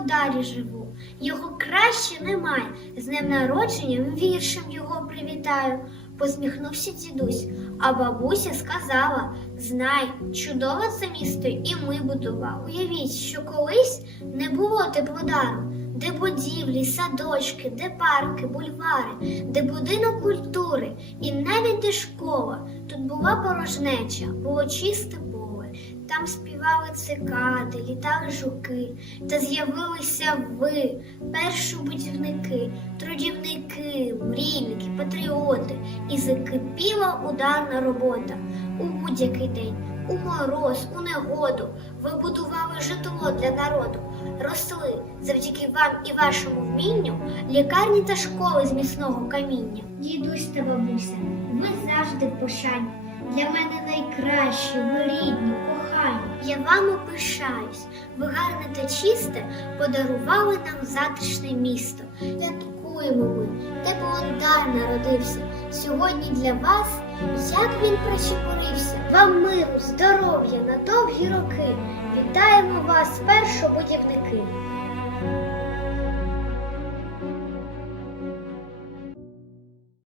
господарі живу. Його краще немає. З днем народженням віршем його привітаю. Посміхнувся дідусь, а бабуся сказала: Знай, чудове це місто, і ми будували. Уявіть, що колись не було теплодару, де будівлі, садочки, де парки, бульвари, де будинок культури, і навіть де школа. Тут була порожнеча, було чисте. Там співали цикади, літали жуки, та з'явилися ви, першобудівники, трудівники, мрійники, патріоти, і закипіла ударна робота у будь-який день, у мороз, у негоду. Ви будували житло для народу, росли завдяки вам і вашому вмінню лікарні та школи з міцного каміння. Дідусь та бабуся, ви завжди пошані. Для мене найкращі, ви рідні. Я вами пишаюсь. Ви гарне та чисте подарували нам затишне місто. Святкуємо ми, де Бондар народився. Сьогодні для вас, як він причепурився. Вам миру, здоров'я на довгі роки. Вітаємо вас, першобудівники.